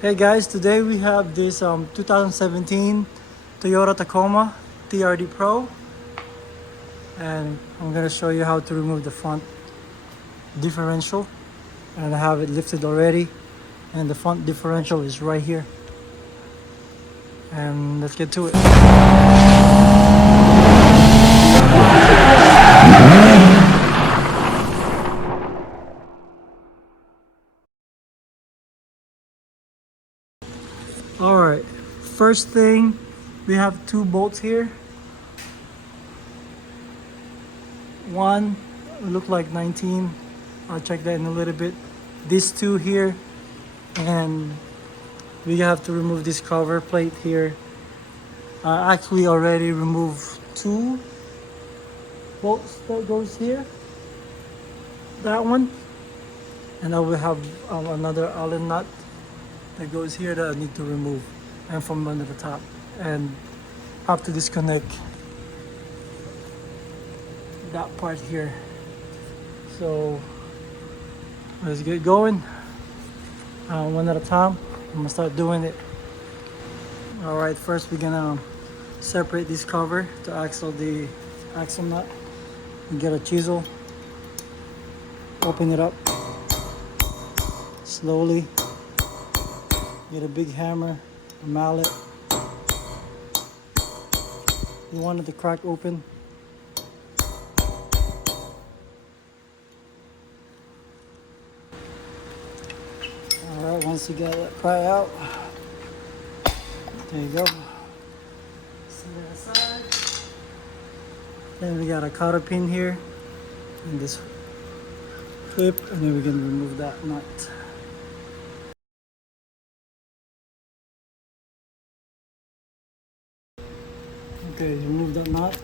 Hey guys, today we have this 2017 Toyota Tacoma TRD Pro, and I'm gonna show you how to remove the front differential. And I have it lifted already, and the front differential is right here. And let's get to it. All right, first thing, we have two bolts here. One look like 19. I'll check that in a little bit. These two here, and we have to remove this cover plate here. I actually already removed two bolts that goes here. That one, and I will have another Allen nut that goes here that I need to remove, and from under the top, and have to disconnect that part here. So let's get going, one at a time. I'm gonna start doing it. All right, first we're gonna separate this cover to the axle nut. And get a chisel, open it up slowly, get a big hammer, a mallet. You want it to crack open. All right, once you get that pry out, there you go. Set it aside. Then we got a cotter pin here in this clip, and then we can remove that nut. Okay, remove that nut.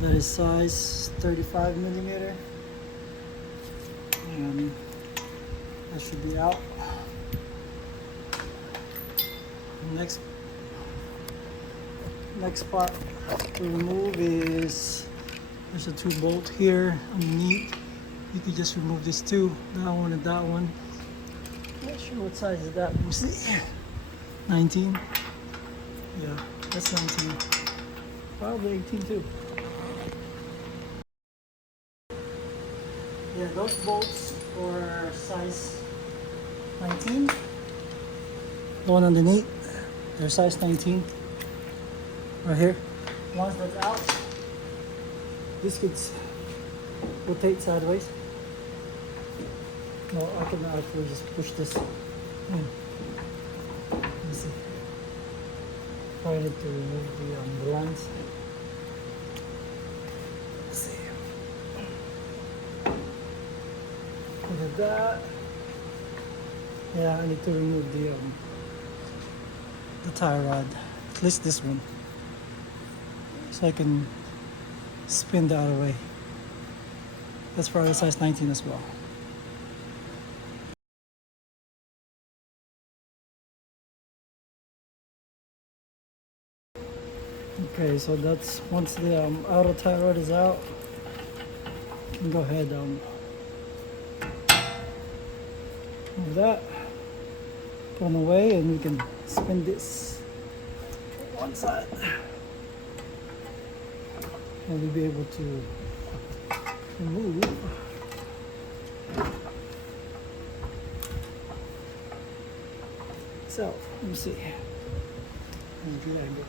That is size 35 millimeter, and that should be out. Next part to remove is there's a 2 bolt here underneath. You can just remove this too, that one and that one. Not sure what size is that. Let me see. 19. Yeah, that's 19. Probably 18 too. Yeah, those bolts are size 19. The one underneath, they're size 19. Right here. Once that's out, this could rotate sideways. No, I can actually just push this in. Let me see. I need to remove the lines. Let's see. Look at that. Yeah, I need to remove the tie rod, at least this one, so I can spin the other way. That's probably size 19 as well. Okay, so that's once the outer tie rod is out, you can go ahead move that, put it away, and we can spin this one side, and we'll be able to remove so let me see. There's a good angle.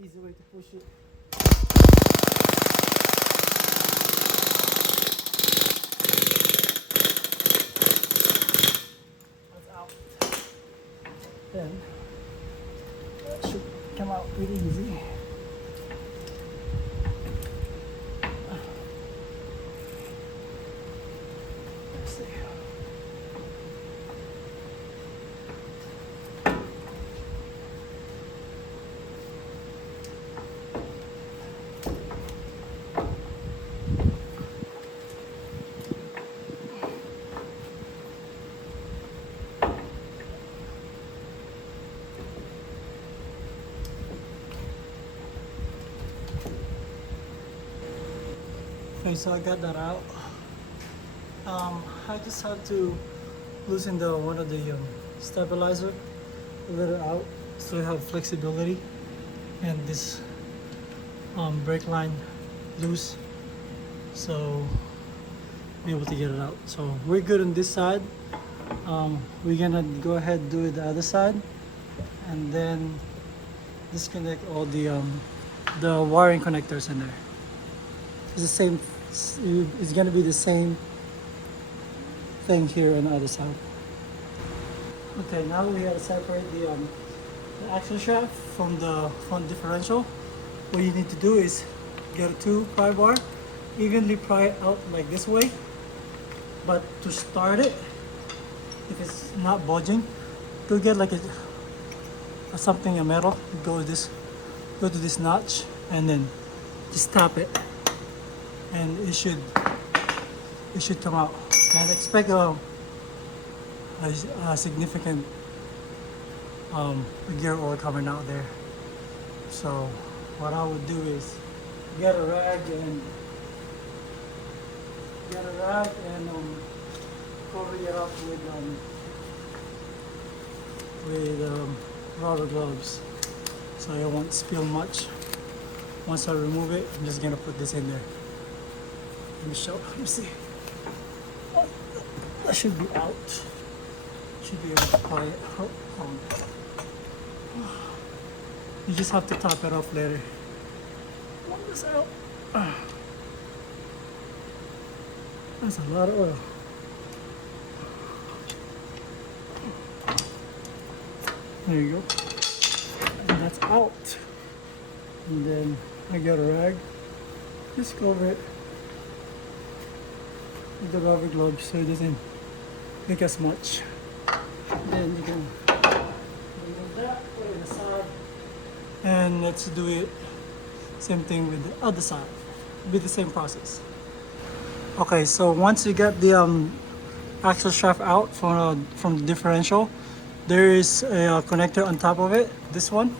Easy way to push it. That's out. Then that should come out really easy. Okay, so I got that out. I just have to loosen the one of the stabilizer a little out so I have flexibility, and this brake line loose, so be able to get it out. So we're good on this side. We're gonna go ahead and do the other side, and then disconnect all the wiring connectors in there. It's the same. It's gonna be the same thing here on the other side. Okay, now we gotta separate the axle shaft from the front differential. What you need to do is get a 2 pry bar, evenly pry out like this way. But to start it, if it's not budging, to get like a something, a metal, go to this notch, and then just tap it, and it should come out. And expect a significant gear oil coming out there. So what I would do is get a rag and cover it up with rubber gloves, so it won't spill much. Once I remove it, I'm just gonna put this in there. Let me see. That should be out. Should be able to pry it. You just have to top it off later. Pull this out. That's a lot of oil. There you go. And that's out. And then I got a rag. Just cover it with the rubber gloves so it doesn't leak as much. Then you can remove that, put it aside. And let's do it same thing with the other side. It'll be the same process. Okay, so once you get the axle shaft out from the differential, there is a connector on top of it. This one.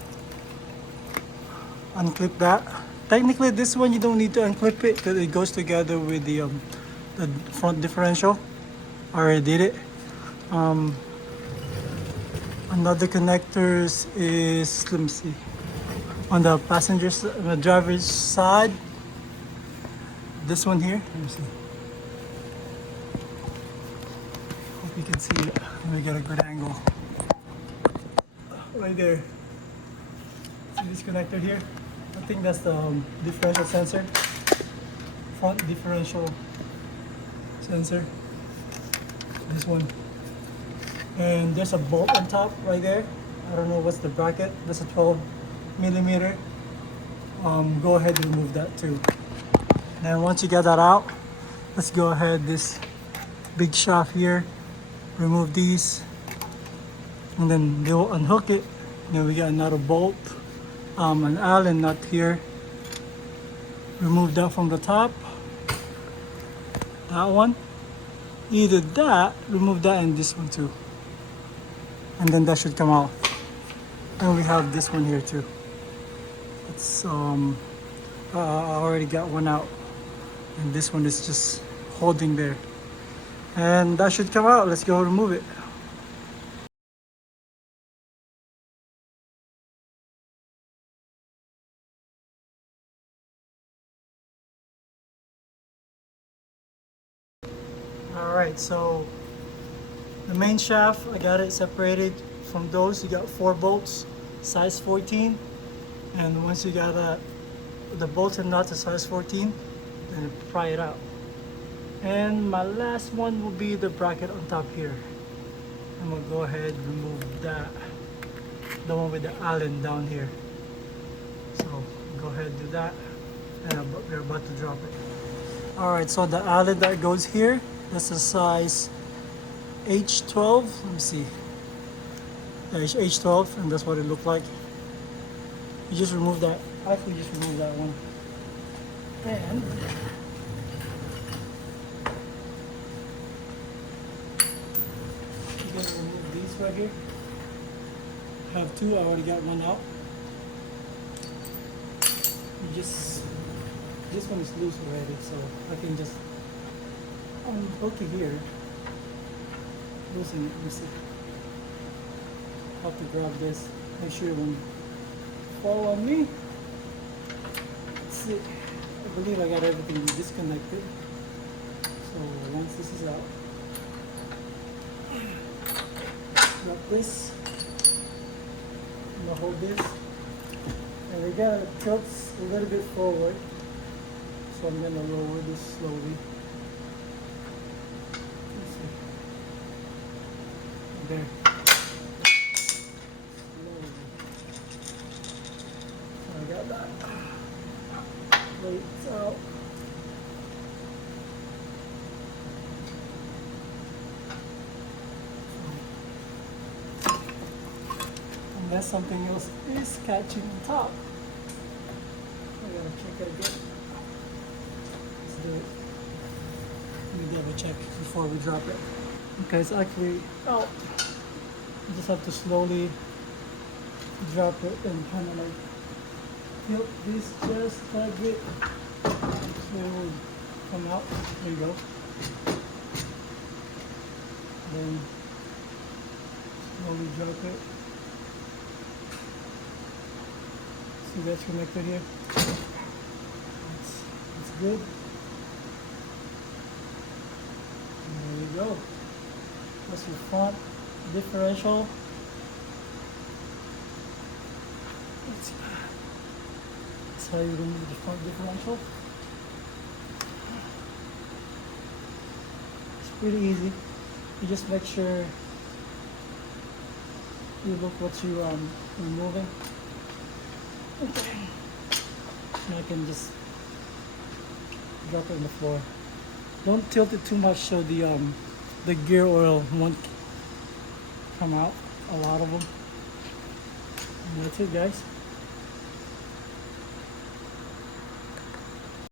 Unclip that. Technically, this one you don't need to unclip it because it goes together with the front differential. I already did it. Another connectors is, let me see, on the the driver's side. This one here. Let me see. Hope you can see it. Let me get a good angle. Right there. See this connector here? I think that's the differential sensor. Front differential sensor. This one. And there's a bolt on top right there. I don't know what's the bracket. That's a 12 millimeter. Go ahead and remove that too. And once you get that out, let's go ahead, this big shaft here, remove these, and then they'll unhook it. Then we got another bolt, an Allen nut here. Remove that from the top. That one. Either that, remove that, and this one too. And then that should come out. And we have this one here too. It's I already got one out, and this one is just holding there. And that should come out. Let's go remove it. Alright, so the main shaft, I got it separated from those. You got 4 bolts, size 14. And once you got the bolts and nuts are size 14, then pry it out. And my last one will be the bracket on top here. I'm gonna go ahead and remove that, the one with the Allen down here. So go ahead and do that, and we're about to drop it. Alright, so the Allen that goes here, that's a size H12. Let me see. Yeah, it's H12, and that's what it looked like. You just remove that. Actually, just remove that one. And you're gonna remove these right here. I have 2. I already got one out. You just This one is loose already, so I can just unhook it here, loosen it. Let me see. Have to grab this. Make sure it won't fall on me. Let's see. I believe I got everything disconnected. So once this is out, drop this. I'm gonna hold this, and we got it tilts a little bit forward. So I'm gonna lower this slowly. Let's see. There. Slowly. So I got that. Plates out. Unless something else is catching on top. I gotta check it again. Let's do it. Let me double check before we drop it. Okay, it's actually out. You just have to slowly drop it and kind of like tilt this just a bit. So it will come out. There you go. Then slowly drop it. See that's connected here. It's good. And there you go. That's your front differential. That's how you remove the front differential. It's pretty easy. You just make sure you look what you removing. Okay. And I can just drop it on the floor. Don't tilt it too much so the gear oil won't come out. A lot of them. And that's it, guys.